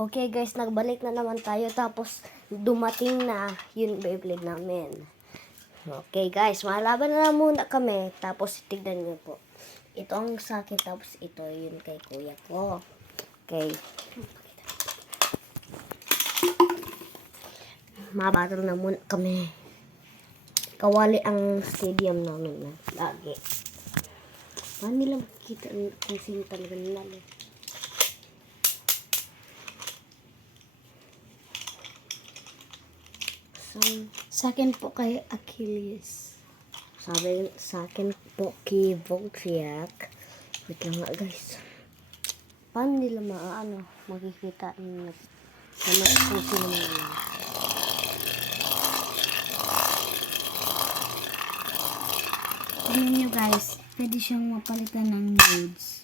Okay guys, nagbalik na naman tayo. Tapos dumating na yung Beyblade namin. Okay guys, malaban na muna kami. Tapos tignan niyo po. Ito ang sa akin, tapos ito yun kay kuya ko. Okay. Mabattle na muna kami. Kawali ang stadium namin na lagi. Paano nila makikita kung sino talaga nila? Sa akin po kay Achilles. Sabi sa akin po kay Voltriac. Wait lang nga guys. Paano nila makikita nila kung sino nila? Tignan nyo guys, pwede siyang mapalitan ng modes.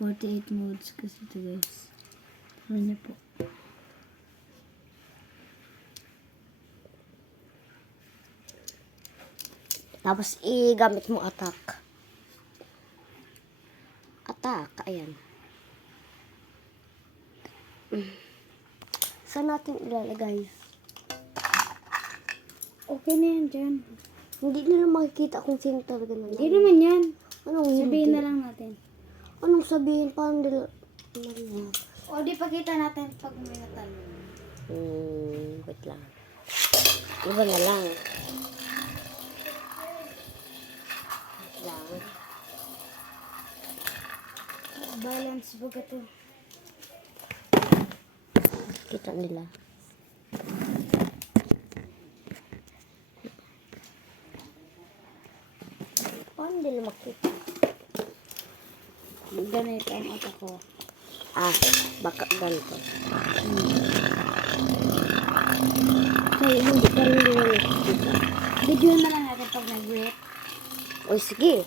48 modes kasi ito guys. Tignan nyo po. Tapos i-gamit mo attack. Attack, ayan. Saan natin ilalagay? Okay na yan dyan. Hindi nila makikita kung sino talaga nila. Hindi naman yan. Anong Sabihin hindi? na lang natin. Anong sabihin? Paano nila? O di pakita natin pag may natalo. Wait lang. Iba na lang. Wait lang. Balance baga to. Kita nila. Paano nila makita? Ganito ang otak ko. Baka ganito. Kaya hindi pa rin nila makikita. Video na lang natin pag nag-rate. O sige.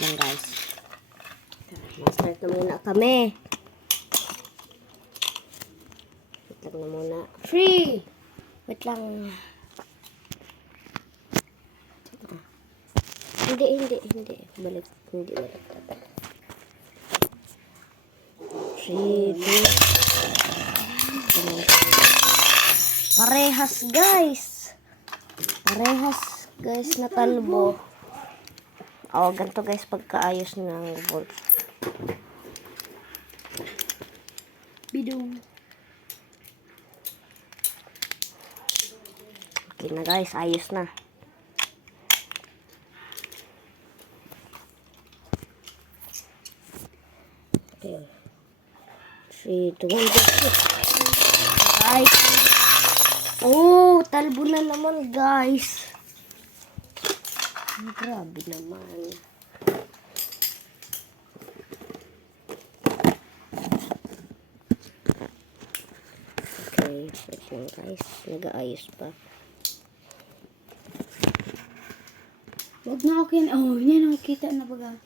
Lang guys. Ma-start na muna kami. Wait lang na muna. Free! Wait lang. Hindi. Balik. Hindi balik. 3, 2. Parehas guys. Na talbo. Ganito guys pagkaayos ng bolt. Bidong. Okay na guys, ayos na. Okay. 3, 2, 1, go. Guys. Talbo na naman guys. Grabe naman. Okay, wait lang guys. Nag-aayos pa. Huwag na okay na. Oh, yan o. Kita na baga.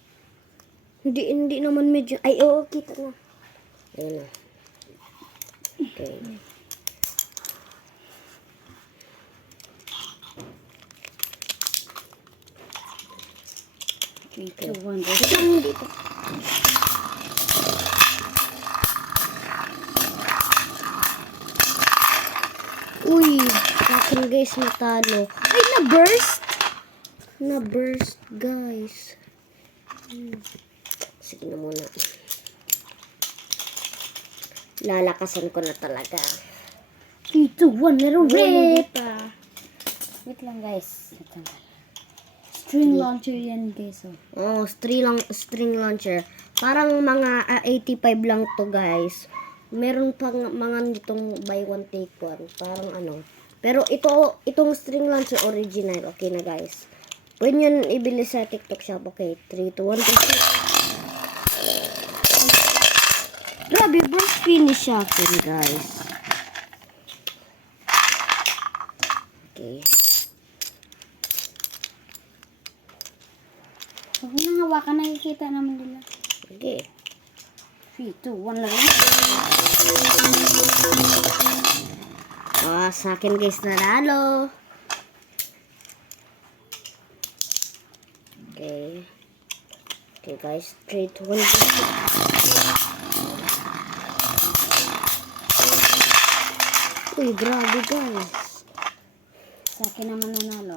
Hindi naman medyo. Ay, oo, kita na. Ayun na. Okay. Okay, 1. Dito. Uy, akin guys natalo. Ay, na-burst guys. Sige na muna. Lalakasan ko na talaga. 3, 2, 1. Meron Hindi rate. Wait lang guys. String launcher yan guys. String launcher. Parang mga 85 lang to guys. Meron pang mga nitong buy one take one. Parang Pero itong string launcher original. Okay na guys. Pwede yun ibili sa TikTok shop. Okay, 3, 2, 1, 2. Grabe, burst finish akin guys. Okay. Huwag mo nang hawakan. Nakikita naman nila. Okay. 3, 2, 1 lang. Sa akin guys, nanalo. Okay. Okay guys, 3, 2, 1. Uy, grabe guys. Sa akin naman nanalo.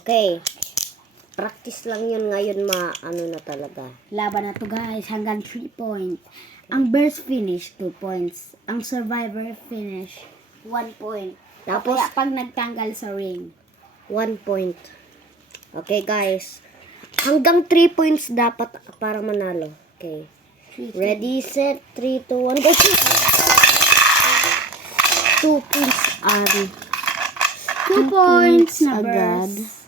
Okay. Practice lang yun ngayon ano na talaga. Laban na to guys, hanggang 3 points. Ang burst finish, 2 points. Ang survivor finish, 1 point. Tapos- Kaya pag nagtanggal sa ring, 1 point. Okay guys. Hanggang 3 points dapat para manalo. Okay. 3, Ready, set, 3, 2, 1, go! 2 points. 2 points na agad. burst.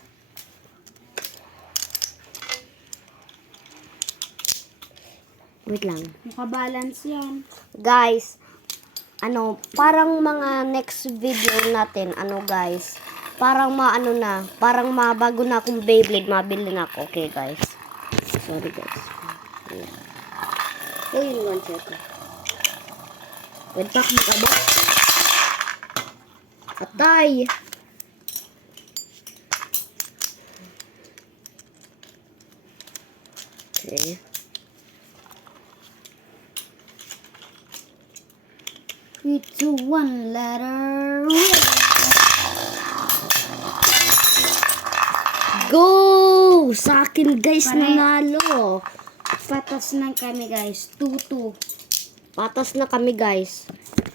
Wait lang. Nakabalance yan. Guys, parang mga next video natin, guys, parang parang bago na akong Beyblade, mabili na ako. Okay, guys. Sorry, guys. Ito yung launcher ko. Wait, pack mo ka ba? Atay! Okay. Three, two, one, letter. Go! Sa akin, guys, Pare- nanalo. Patas na kami guys. 2-2. Patas na kami, guys.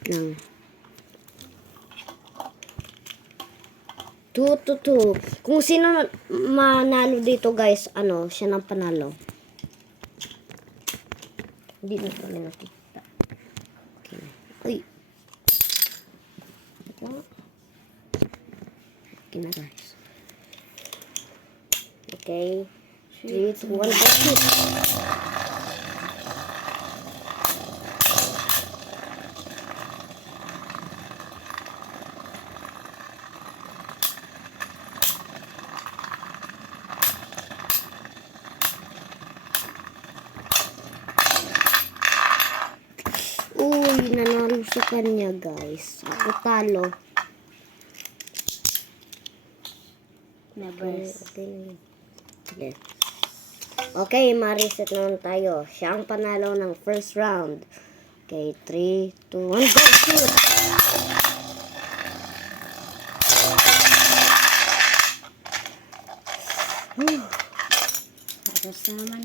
Lang. 2-2. Kung sino manalo dito, guys, siya nang panalo. Hindi na kami nakita. Okay. Uy. Okay na, guys. Okay. 3, 2, 1, go, shoot. Uy, nanalo sa kanya, guys. Ako talo. Na Okay, burst. okay na yun. Sige. Okay, ma-reset naman tayo. Siya ang panalo ng first round. Okay, 3, 2, 1, go! Shoot! Patas na naman.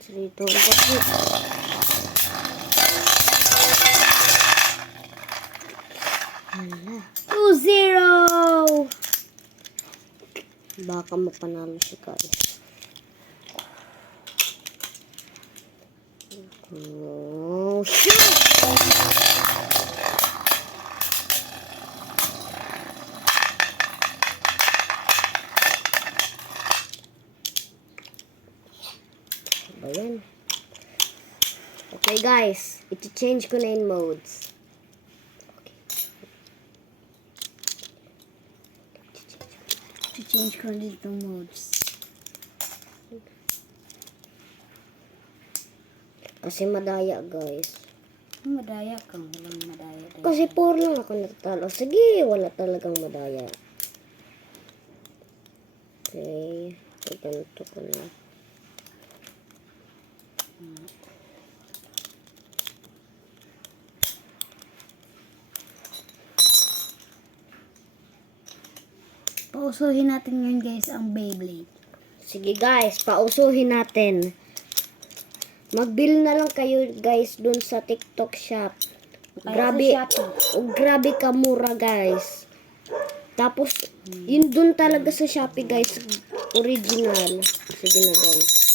Three, two, one, go! Shoot! Hala. 2-0. Baka mapanalo siya, guys. Oh, shoot! Ba yan? Okay, guys. Iti-change ko na yung modes. To change ko dito modes. Kasi madaya, guys. Madaya kang walang madaya. Kasi 4 lang ako natatalo. Sige, wala talagang madaya. Okay. So, ganito ko na. Pausuhin natin ngayon guys ang Beyblade. Sige, guys. Pausuhin natin. Mag-bill na lang kayo, guys, dun sa TikTok shop. Grabe. Kaya sa Shopee. Grabe kamura, guys. Tapos, yun dun talaga sa Shopee, guys. Original. Sige na, guys.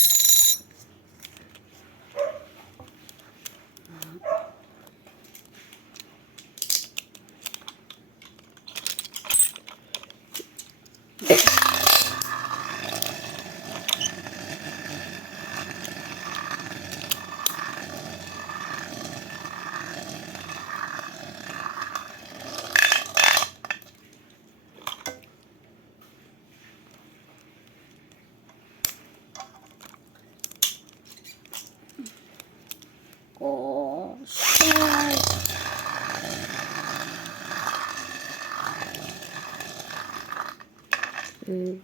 Oh, shit. Mm.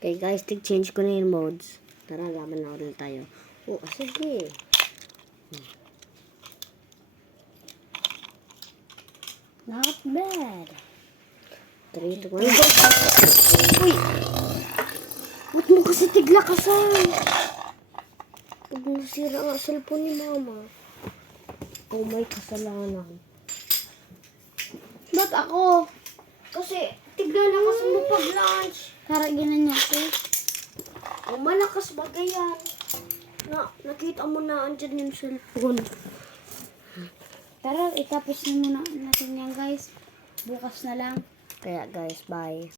Okay guys, change ko na yung modes. Tara, laban na ulit tayo. Oh, sige. Not bad. 3, 2, 1, go! Uy! Ba't mo kasi tiglakasan? Pag nasira ang cellphone ni mama. Oh, may kasalanan. Ba't ako? Kasi, tignan ako sa mo pag-lunch. Karaginan niya ako. Oh, malakas bagay yan. Nakita mo na andyan yung cellphone. Tara, itapos na muna natin yan guys. Bukas na lang. Kaya guys, bye.